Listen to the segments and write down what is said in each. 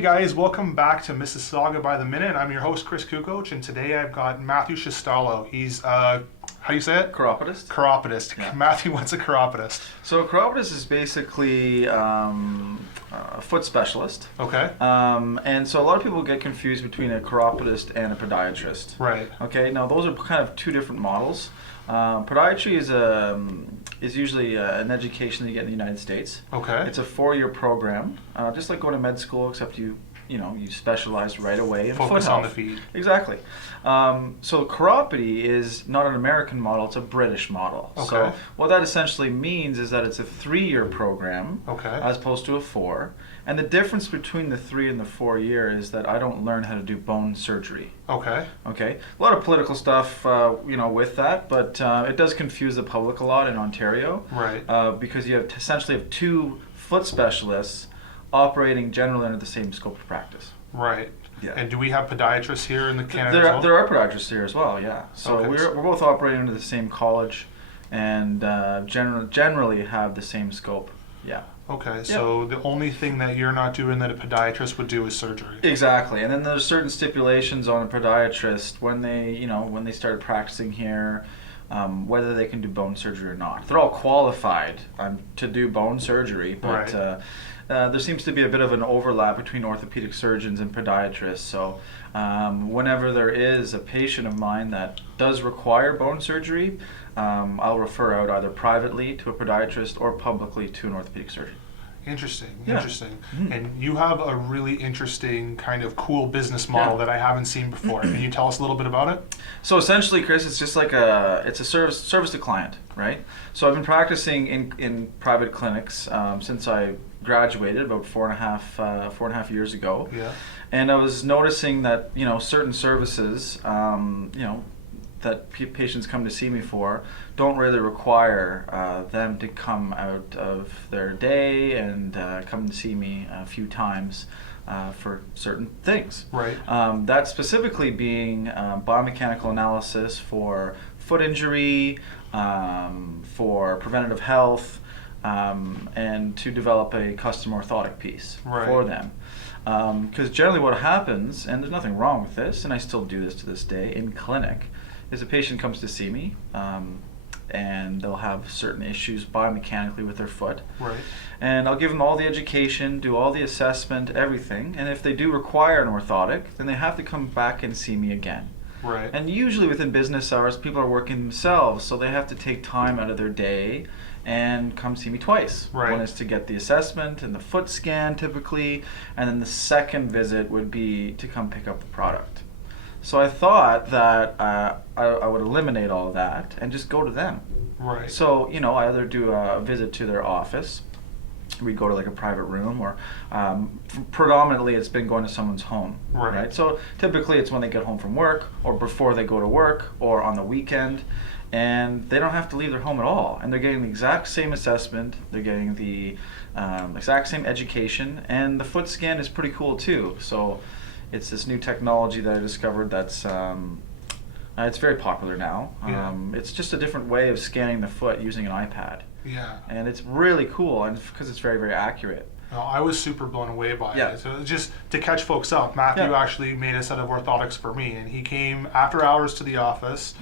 Hey guys, welcome back to Mississauga by the Minute. I'm your host, Chris Cucoch, and today I've got Matthew Shestalo. He's, how do you say it? Chiropodist. Chiropodist. Yeah. Matthew, what's a chiropodist? So a chiropodist is basically a foot specialist. Okay. And so a lot of people get confused between a chiropodist and a podiatrist. Right. Okay, now those are kind of two different models. Podiatry is usually an education that you get in the United States. Okay. It's a 4-year program, just like going to med school, except you specialize right away in Focus foot health. on the feet. Exactly. So chiropody is not an American model, it's a British model. Okay. So what that essentially means is that it's a 3-year program, Okay. as opposed to a 4. And the difference between the 3 and the 4 year is that I don't learn how to do bone surgery. Okay. Okay. A lot of political stuff, with that, but it does confuse the public a lot in Ontario. Right. Because you essentially have 2 foot specialists operating generally under the same scope of practice. Right. Yeah. And do we have podiatrists here in Canada as well? There are podiatrists here as well, yeah. So Okay. we're both operating under the same college and generally have the same scope. Yeah. Okay, so the only thing that you're not doing that a podiatrist would do is surgery. Exactly. And then there's certain stipulations on a podiatrist when they started practicing here, whether they can do bone surgery or not. They're all qualified to do bone surgery, but Right. There seems to be a bit of an overlap between orthopedic surgeons and podiatrists. So whenever there is a patient of mine that does require bone surgery, I'll refer out either privately to a podiatrist or publicly to an orthopedic surgeon. Interesting, Yeah. interesting. Mm-hmm. And you have a really interesting kind of cool business model that I haven't seen before. Can you tell us a little bit about it? So essentially, Chris, it's just like a service to client, right? So I've been practicing in private clinics since I graduated about four and a half years ago. Yeah. And I was noticing that certain services that patients come to see me for don't really require them to come out of their day and come to see me a few times for certain things. Right. That specifically being biomechanical analysis for foot injury, for preventative health, and to develop a custom orthotic piece for them. Because generally what happens, and there's nothing wrong with this, and I still do this to this day in clinic, is a patient comes to see me, and they'll have certain issues biomechanically with their foot. Right. And I'll give them all the education, do all the assessment, everything. And if they do require an orthotic, then they have to come back and see me again. Right. And usually within business hours, people are working themselves, so they have to take time out of their day and come see me twice. Right. One is to get the assessment and the foot scan typically, and then the second visit would be to come pick up the product. So I thought that I would eliminate all of that and just go to them. Right. So, I either do a visit to their office, we go to like a private room, or predominantly it's been going to someone's home. Right. So typically it's when they get home from work or before they go to work or on the weekend, and they don't have to leave their home at all. And they're getting the exact same assessment, they're getting the exact same education, and the foot scan is pretty cool too. So it's this new technology that I discovered that's it's very popular now. Yeah. It's just a different way of scanning the foot using an iPad. Yeah. And it's really cool, and because it's very, very accurate. No, I was super blown away by Yeah. it. So just to catch folks up, Matthew actually made a set of orthotics for me, and he came after hours to the office,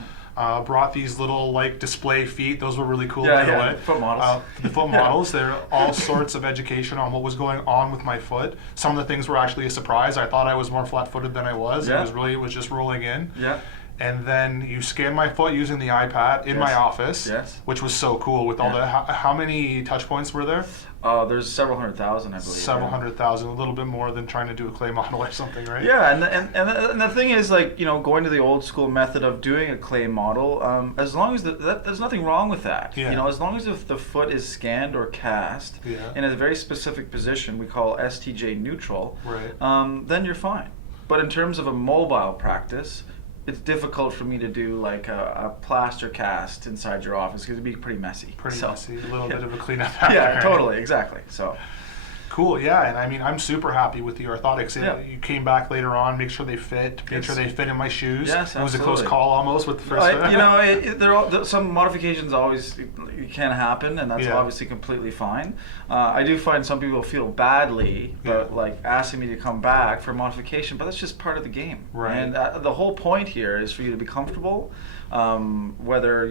brought these little display feet. Those were really cool, by the way. Foot models. The foot models. There are all sorts of education on what was going on with my foot. Some of the things were actually a surprise. I thought I was more flat-footed than I was. Yeah. It was just rolling in. Yeah. And then you scan my foot using the iPad in my office, which was so cool with all the, how many touch points were there? There's several 100,000, I believe. Several 100,000, a little bit more than trying to do a clay model or something, right? Yeah, and the thing is, going to the old school method of doing a clay model, as long as there's nothing wrong with that. Yeah. As long as if the foot is scanned or cast in a very specific position, we call STJ neutral, then you're fine. But in terms of a mobile practice, it's difficult for me to do a plaster cast inside your office because it'd be pretty messy. Pretty messy. A little bit of a cleanup after. Yeah, totally, exactly. So, Cool, yeah, and I mean, I'm super happy with the orthotics. Yeah. You came back later on, make sure they fit, make sure they fit in my shoes. Yes, it was a close absolutely. call almost with the first. You know, some modifications always can happen, and that's obviously completely fine. I do find some people feel badly about like asking me to come back for a modification, but that's just part of the game. Right. And the whole point here is for you to be comfortable, whether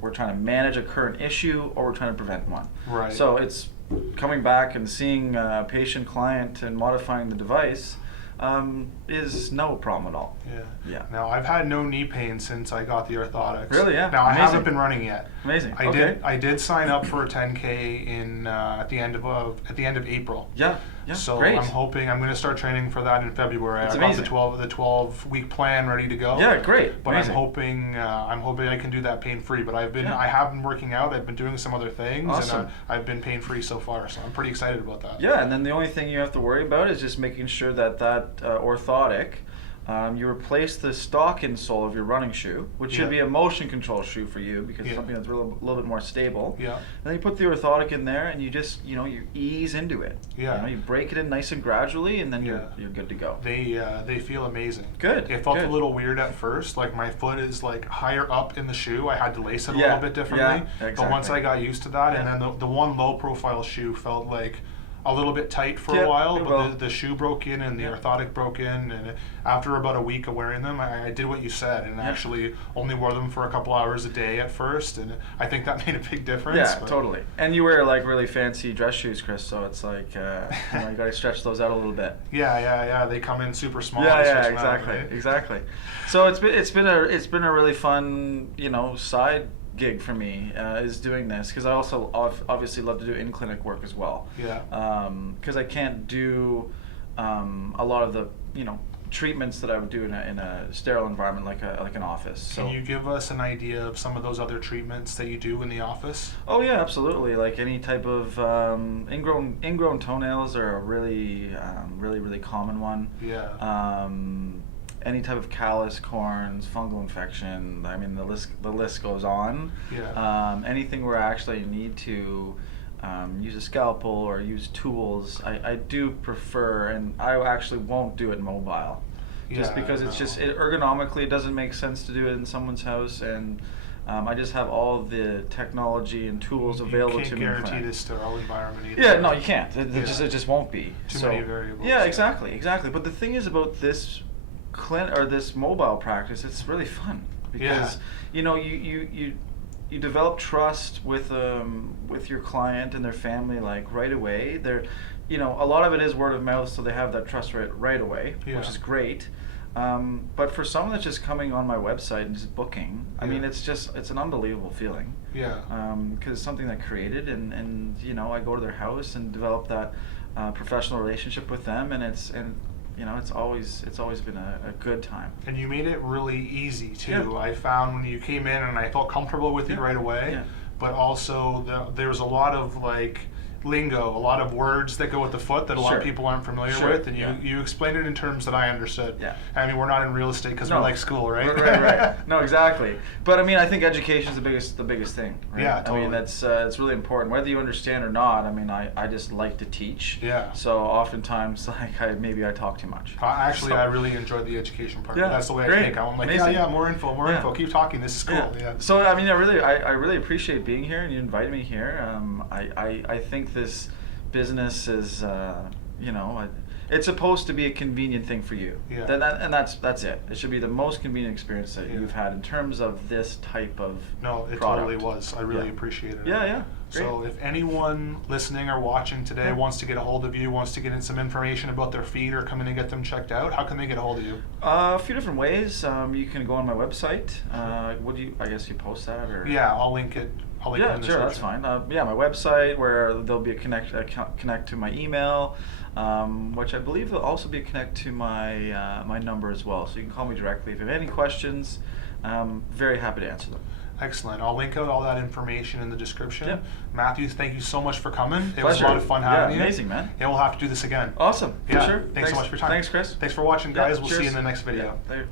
we're trying to manage a current issue or we're trying to prevent one. Right. So it's coming back and seeing a patient, client, and modifying the device is no problem at all. Yeah. Now I've had no knee pain since I got the orthotics. Really? Yeah. Now Amazing. I haven't been running yet. Amazing. I did sign up for a 10K in at the end of April. Yeah. Yeah. So great. I'm hoping I'm going to start training for that in February. That's I got amazing. the 12-week plan ready to go. Yeah, great. But Amazing. I'm hoping I can do that pain free. But I have been working out. I've been doing some other things, Awesome. and I've been pain free so far. So I'm pretty excited about that. Yeah, and then the only thing you have to worry about is just making sure that orthotic. You replace the stock insole of your running shoe, which should be a motion control shoe for you because it's something that's a little bit more stable. Yeah. And then you put the orthotic in there, and you just you ease into it. Yeah. You break it in nice and gradually, and then you're good to go. They feel amazing. Good. It felt good. a little weird at first. Like my foot is like higher up in the shoe. I had to lace it a little bit differently. Yeah, But once exactly. I got used to that, and then the one low profile shoe felt like a little bit tight for a while, but the shoe broke in and the orthotic broke in, and after about a week of wearing them, I did what you said and actually only wore them for a couple hours a day at first, and I think that made a big difference. Yeah, totally. And you wear like really fancy dress shoes, Chris, so it's like you got to stretch those out a little bit. Yeah. They come in super small. Yeah, exactly. So it's been a really fun side gig for me is doing this because I also obviously love to do in-clinic work as well. Yeah. Because I can't do a lot of the treatments that I would do in a sterile environment like an office. Can you give us an idea of some of those other treatments that you do in the office? Oh yeah, absolutely. Like any type of ingrown toenails are a really common one. Yeah. Any type of callus, corns, fungal infection. I mean, the list goes on. Yeah. Anything where I actually need to use a scalpel or use tools, I do prefer, and I actually won't do it mobile, just because it's just ergonomically it doesn't make sense to do it in someone's house, and I just have all the technology and tools available to me. You can't guarantee this sterile environment either. Yeah, no, you can't. It just won't be. Too many variables. Yeah, exactly. But the thing is about this this mobile practice, it's really fun because you develop trust with your client and their family like right away. They're a lot of it is word of mouth, so they have that trust right away, which is great. But for someone that's just coming on my website and just booking, I mean, it's an unbelievable feeling. Yeah. Because it's something I created, and I go to their house and develop that professional relationship with them, and it's always been a good time. And you made it really easy too. Yeah. I found when you came in and I felt comfortable with you right away, but also there was a lot of like lingo, a lot of words that go with the foot that a lot of people aren't familiar with, and you explained it in terms that I understood. Yeah. I mean, we're not in real estate because we're like school, right? Right. No, exactly. But I mean, I think education is the biggest thing. Right? Yeah, totally. I mean, that's it's really important, whether you understand or not. I mean, I just like to teach. Yeah. So oftentimes, like I talk too much. I really enjoyed the education part. Yeah, That's the way great. I think. I'm like, Amazing. more info. Keep talking. This is cool. Yeah. So I mean, I really appreciate being here, and you invited me here. I think this business is it's supposed to be a convenient thing for you. Yeah. And that's it. It should be the most convenient experience that you've had in terms of this type of It product. totally was. I really appreciated it. Yeah. Great. So if anyone listening or watching today wants to get a hold of you, wants to get in some information about their feet or come in and get them checked out, how can they get a hold of you? A few different ways. You can go on my website. I guess you post that or? Yeah, I'll link it. I'll link it in the Sure, that's description. fine. My website where there'll be a connect to my email, which I believe will also be a connect to my my number as well. So you can call me directly if you have any questions. Very happy to answer them. Excellent. I'll link out all that information in the description. Yeah. Matthew, thank you so much for coming. It was Pleasure. a lot of fun having you. Amazing, man. Yeah, we'll have to do this again. Awesome. Yeah. For sure. Thanks so much for your time. Thanks, Chris. Thanks for watching, guys. We'll see you Cheers. in the next video. Yeah. Later.